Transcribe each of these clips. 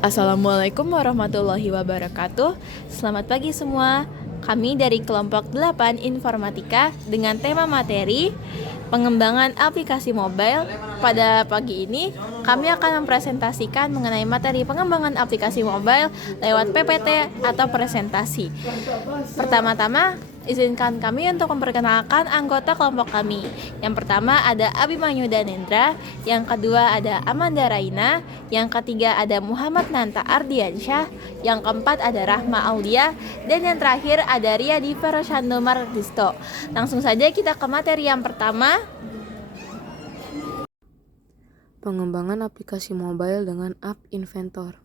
Assalamualaikum warahmatullahi wabarakatuh. Selamat pagi semua. Kami dari kelompok 8 Informatika dengan tema materi pengembangan aplikasi mobile. Pada pagi ini kami akan mempresentasikan mengenai materi pengembangan aplikasi mobile lewat PPT atau presentasi. Pertama-tama, izinkan kami untuk memperkenalkan anggota kelompok kami. Yang pertama ada Abimanyu Danendra, yang kedua ada Amanda Raina, yang ketiga ada Muhammad Nanta Ardiansyah, yang keempat ada Rahma Aulia, dan yang terakhir ada Riyadi Feroshando Mardisto. Langsung saja kita ke materi yang pertama. Pengembangan aplikasi mobile dengan App Inventor.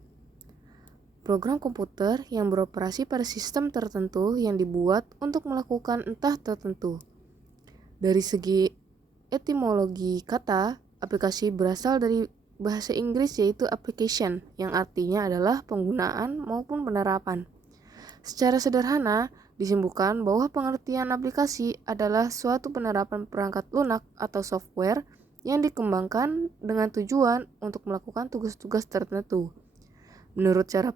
Program komputer yang beroperasi pada sistem tertentu yang dibuat untuk melakukan entah tertentu. Dari segi etimologi kata, aplikasi berasal dari bahasa Inggris yaitu application, yang artinya adalah penggunaan maupun penerapan. Secara sederhana, disimpulkan bahwa pengertian aplikasi adalah suatu penerapan perangkat lunak atau software yang dikembangkan dengan tujuan untuk melakukan tugas-tugas tertentu. Menurut cara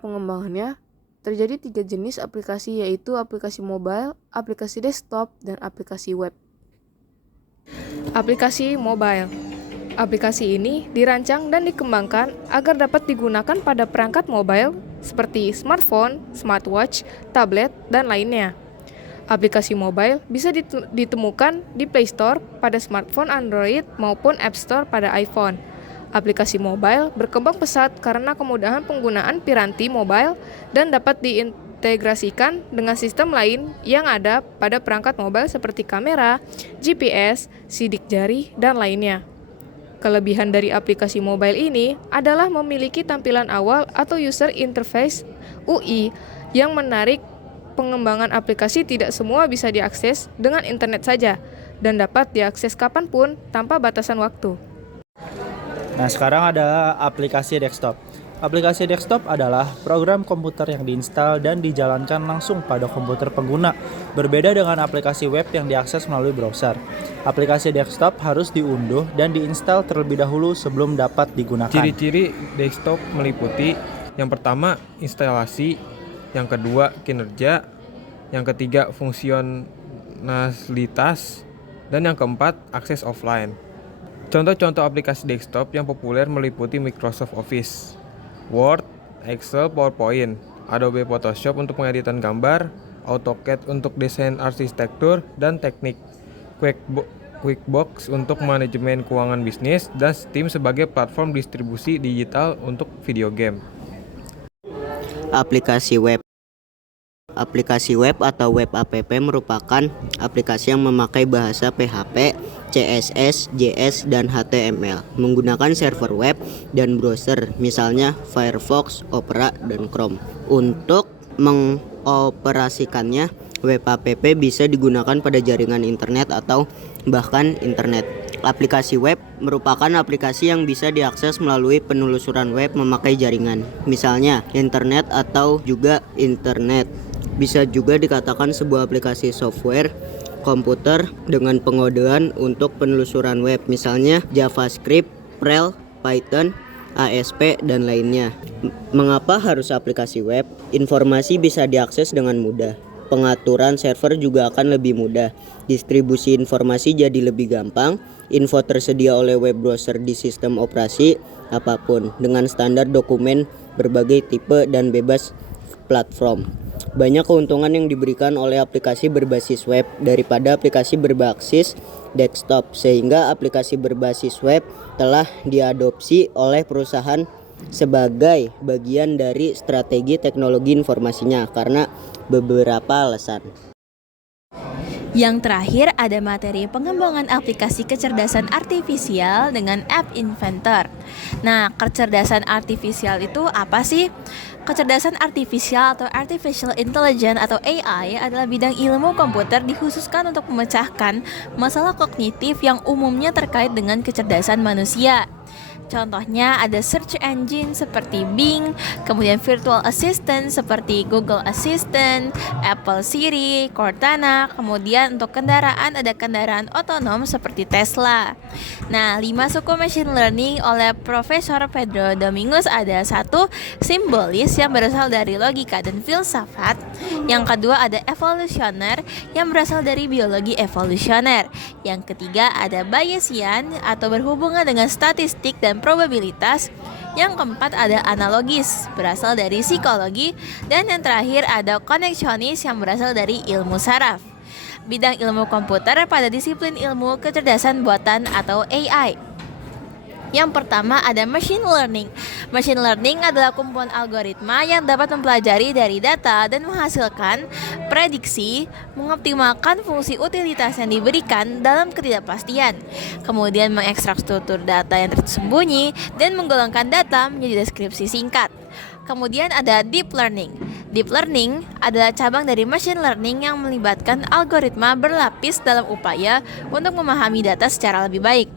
pengembangannya, terjadi 3 jenis aplikasi, yaitu aplikasi mobile, aplikasi desktop, dan aplikasi web. Aplikasi mobile. Aplikasi ini dirancang dan dikembangkan agar dapat digunakan pada perangkat mobile seperti smartphone, smartwatch, tablet, dan lainnya. Aplikasi mobile bisa ditemukan di Play Store pada smartphone Android maupun App Store pada iPhone. Aplikasi mobile berkembang pesat karena kemudahan penggunaan piranti mobile dan dapat diintegrasikan dengan sistem lain yang ada pada perangkat mobile seperti kamera, GPS, sidik jari, dan lainnya. Kelebihan dari aplikasi mobile ini adalah memiliki tampilan awal atau user interface UI yang menarik. Pengembangan aplikasi tidak semua bisa diakses dengan internet saja dan dapat diakses kapanpun tanpa batasan waktu. Nah, sekarang ada aplikasi desktop. Aplikasi desktop adalah program komputer yang diinstal dan dijalankan langsung pada komputer pengguna, berbeda dengan aplikasi web yang diakses melalui browser. Aplikasi desktop harus diunduh dan diinstal terlebih dahulu sebelum dapat digunakan. Ciri-ciri desktop meliputi yang pertama instalasi, yang kedua kinerja, yang ketiga fungsionalitas, dan yang keempat akses offline. Contoh-contoh aplikasi desktop yang populer meliputi Microsoft Office, Word, Excel, PowerPoint, Adobe Photoshop untuk pengeditan gambar, AutoCAD untuk desain arsitektur dan teknik, QuickBooks untuk manajemen keuangan bisnis, dan Steam sebagai platform distribusi digital untuk video game. Aplikasi web. Aplikasi web atau web app merupakan aplikasi yang memakai bahasa PHP, CSS, JS, dan HTML menggunakan server web dan browser, misalnya Firefox, Opera, dan Chrome. Untuk mengoperasikannya, web app bisa digunakan pada jaringan internet atau bahkan internet. Aplikasi web merupakan aplikasi yang bisa diakses melalui penelusuran web memakai jaringan, misalnya internet atau juga internet. Bisa juga dikatakan sebuah aplikasi software komputer dengan pengodean untuk penelusuran web, misalnya JavaScript, Perl, Python, ASP, dan lainnya. Mengapa harus aplikasi web? Informasi bisa diakses dengan mudah. Pengaturan server juga akan lebih mudah. Distribusi informasi jadi lebih gampang. Info tersedia oleh web browser di sistem operasi apapun dengan standar dokumen berbagai tipe dan bebas platform. Banyak keuntungan yang diberikan oleh aplikasi berbasis web daripada aplikasi berbasis desktop, sehingga aplikasi berbasis web telah diadopsi oleh perusahaan sebagai bagian dari strategi teknologi informasinya karena beberapa alasan. Yang terakhir ada materi pengembangan aplikasi kecerdasan artifisial dengan App Inventor. Nah, kecerdasan artifisial itu apa sih? Kecerdasan artifisial atau Artificial Intelligence atau AI adalah bidang ilmu komputer dikhususkan untuk memecahkan masalah kognitif yang umumnya terkait dengan kecerdasan manusia. Contohnya ada search engine seperti Bing, kemudian virtual assistant seperti Google Assistant, Apple Siri, Cortana, kemudian untuk kendaraan ada kendaraan otonom seperti Tesla. Nah, 5 suku machine learning oleh Profesor Pedro Domingos ada 1. Simbolis yang berasal dari logika dan filsafat. Yang kedua ada evolusioner yang berasal dari biologi evolusioner. Yang ketiga ada Bayesian atau berhubungan dengan statistik dan probabilitas. Yang keempat ada analogis berasal dari psikologi. Dan yang terakhir ada koneksionis yang berasal dari ilmu saraf. Bidang ilmu komputer pada disiplin ilmu kecerdasan buatan atau AI. Yang pertama ada machine learning. Machine learning adalah kumpulan algoritma yang dapat mempelajari dari data dan menghasilkan prediksi, mengoptimalkan fungsi utilitas yang diberikan dalam ketidakpastian, kemudian mengekstrak struktur data yang tersembunyi dan menggolongkan data menjadi deskripsi singkat. Kemudian ada deep learning. Deep learning adalah cabang dari machine learning yang melibatkan algoritma berlapis dalam upaya untuk memahami data secara lebih baik.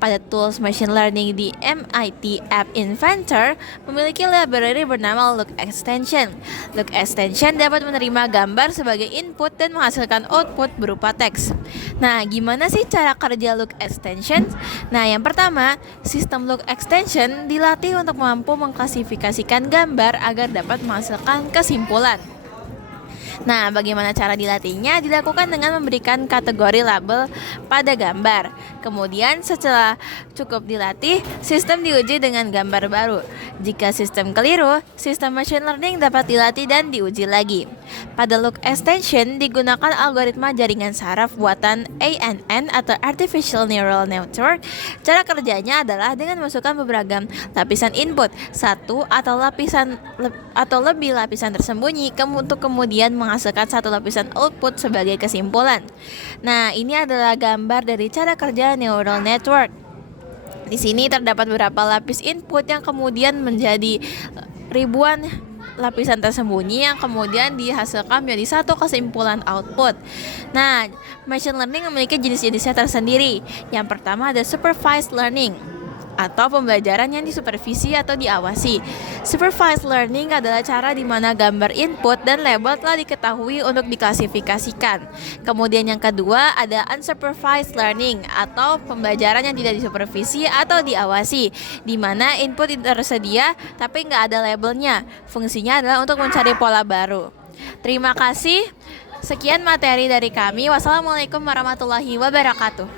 Pada tools machine learning di MIT App Inventor memiliki library bernama Look Extension. Look Extension dapat menerima gambar sebagai input dan menghasilkan output berupa teks. Nah, gimana sih cara kerja Look Extension? Nah, yang pertama, sistem Look Extension dilatih untuk mampu mengklasifikasikan gambar agar dapat menghasilkan kesimpulan. Nah, bagaimana cara dilatihnya? Dilakukan dengan memberikan kategori label pada gambar. Kemudian setelah cukup dilatih, sistem diuji dengan gambar baru. Jika sistem keliru, sistem machine learning dapat dilatih dan diuji lagi. Pada Look Extension digunakan algoritma jaringan saraf buatan ANN atau Artificial Neural Network. Cara kerjanya adalah dengan memasukkan beberapa lapisan input, satu atau lebih lapisan tersembunyi untuk kemudian menghasilkan satu lapisan output sebagai kesimpulan. Nah, ini adalah gambar dari cara kerja neural network. Di sini terdapat beberapa lapis input yang kemudian menjadi ribuan lapisan tersembunyi yang kemudian dihasilkan menjadi satu kesimpulan output. Nah, machine learning memiliki jenis-jenisnya tersendiri. Yang pertama ada supervised learning atau pembelajaran yang disupervisi atau diawasi. Supervised learning adalah cara di mana gambar input dan label telah diketahui untuk diklasifikasikan. Kemudian yang kedua ada unsupervised learning atau pembelajaran yang tidak disupervisi atau diawasi, di mana input tersedia tapi nggak ada labelnya. Fungsinya adalah untuk mencari pola baru. Terima kasih. Sekian materi dari kami. Wassalamualaikum warahmatullahi wabarakatuh.